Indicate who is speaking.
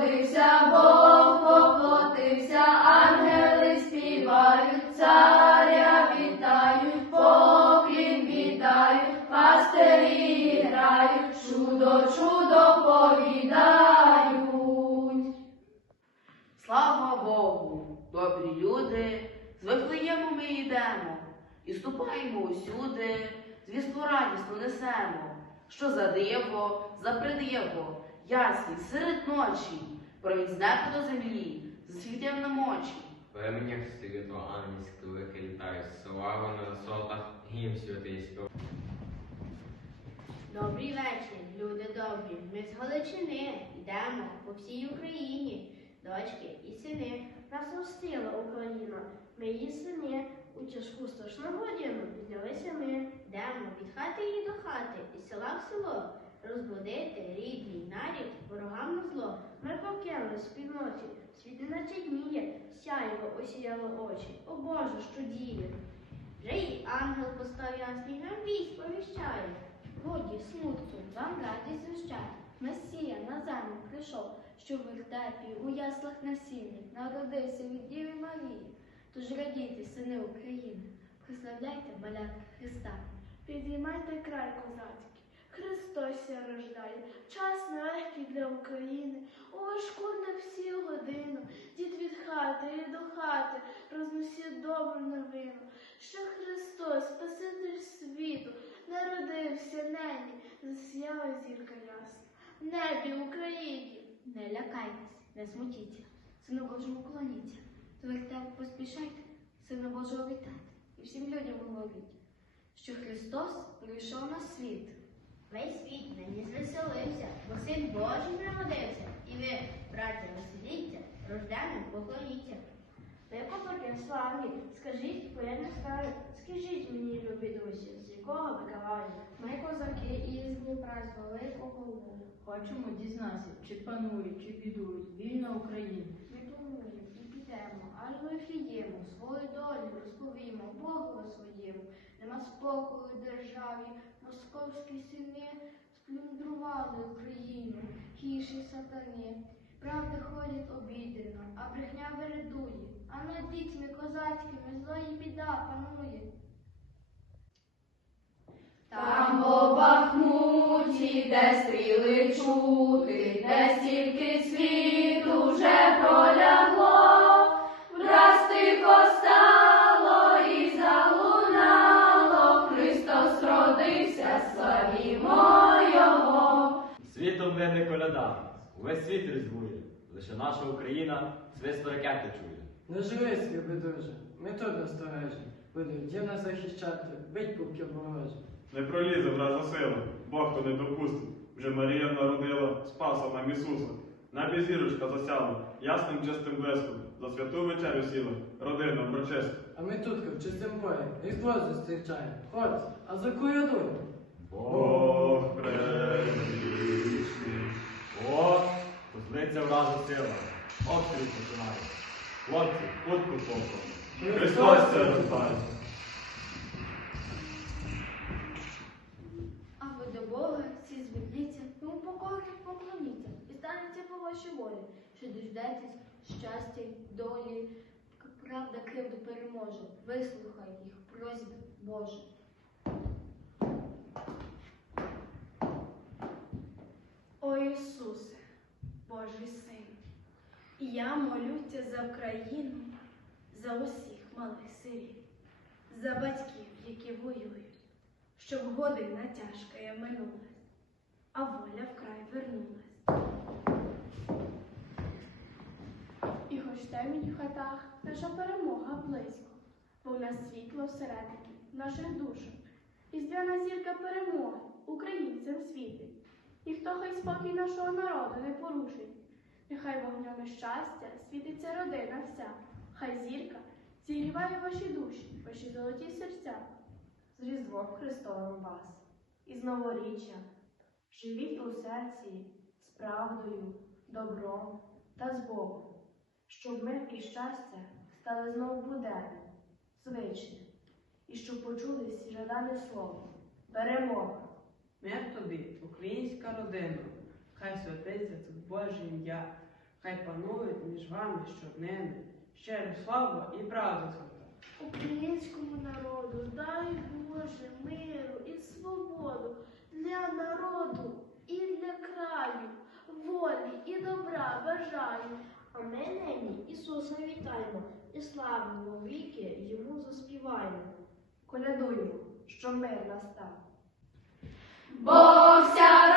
Speaker 1: Народився Бог, поплотився, ангели співають, царя вітають, поклін віддають, пастирі грають, чудо, чудо повідають.
Speaker 2: Слава Богу, добрі люди, з Вифлеєму ми йдемо, і ступаємо усюди, звістку радісну несемо, що за диво, за придиво, ясні серед ночі, провід з до землі, засвітив нам очі.
Speaker 3: В ременях світло ангельські лики літають, слава на висотах, гімн святий спів.
Speaker 4: Добрий вечір, люди добрі. Ми з Галичини йдемо по всій Україні. Дочки і сини нас зустріла Україна. Ми її сини у тяжку страшну годину піднялися ми. Йдемо від хати і до хати, і села в село. Розбудити рідний нарід, ворогам на зло. Ми покинули спільноті, світ наче дніє, сяйво осіяло очі. О Боже, що діє! Вже й ангел постав ясний нам вість повіщає.
Speaker 5: Годі, смутку, вам радість звіщать. Месія на землю прийшов, що в вертепі у яслах насіння народився від Діви Марії. Тож радійте, сини України, прославляйте малятка Христа.
Speaker 6: Підіймайте край козацький, Христос ся рождає, час нелегкий для України, у важку на всі годину, дід від хати і до хати розносить добру новину, що Христос, Спаситель світу, народився нині, засіяла зірка ясна, в небі Україні.
Speaker 5: Не лякайтесь, не смутіться, сину Божому клоніться. До вертепу поспішайте, сина Божого вітайте. І всім людям говоріть, що Христос прийшов на світ.
Speaker 4: Весь світ нині звеселився, бо син Божий народився. І ви, браття, веселіться, рожденим поклоніться. Ви копаки славні, скажіть, бо я не знаю, скажіть мені, любі душі, з якого ви краю?
Speaker 5: Ми козаки із Дніпра з Великого Лугу.
Speaker 7: Хочемо дізнатися, чи панують, чи бідують вільна Україна.
Speaker 5: Ми плануємо і підемо, аж до Ефієму, свою долю розповімо Богу своєму. Нема спокою державі, московські сини сплюндрували Україну, хіші сатани. Правди ходять обідано, а брехня вередує, а над дітьми козацькими злої біда панує.
Speaker 1: Там по Бахмуті, де стріли чути, де стільки світу вже пролягло,
Speaker 8: Світом вине коляда, увесь світ різдвує, лише наша Україна свист ракети чує.
Speaker 9: Не живись, любі друже, ми тут насторожі, буде дім нас захищати, бить пупки ворожі.
Speaker 10: Не пролізе вража сила, Бог то не допустить. Вже Марія народила, спаса нам Ісуса. Небі зірочка засяла, ясним чистим блеском, за святу вечерю сіла, родина врочиста.
Speaker 9: А ми тут в чистим бою, різдво зустрічаємо. Хлопці, а за куяду?
Speaker 10: Бог предвічний.
Speaker 8: О, позлиться вража сила. Обстріл починає. Хлопці, путку полком.
Speaker 10: Христос це рождає.
Speaker 5: А ви до Бога всі зверніться, йому покорі поклоніться, і станеться по вашій волі, що дождетесь щастя долі, правда кривду переможе. Вислухай їх просьби Боже.
Speaker 6: О Ісусе, Божий Син, і я молюся за Україну, за усіх малих сиріт, за батьків, які воюють, щоб година тяжка я минулась, а воля вкрай вернулась. І хоч темінь в хатах, наша перемога близько, бо в нас світло всередині, в наших душах, різдвяна зірка перемоги українцям світить. Ніхто хай спокій нашого народу не порушить. Нехай вогнями щастя світиться родина вся, хай зірка зігріває ваші душі, ваші золоті серця. З Різдвом Христовим вас, і з новоріччям. Живіть у серці з правдою, добром та з Богом, щоб мир і щастя стали знову буденним, звичним, і щоб почули всі слово. Перемога!
Speaker 7: Мир тобі, українська родина, хай святиться тут Боже ім'я,
Speaker 11: хай панують між вами щоднини. Щиро слава і правда свята.
Speaker 6: Українському народу дай Боже миру і свободу для народу і для краю, волі і добра бажаю.
Speaker 12: А ми нині Ісуса вітаємо і славимо віки йому заспіваємо.
Speaker 13: Колядуємо, що мир настав.
Speaker 1: Бог ся рождає.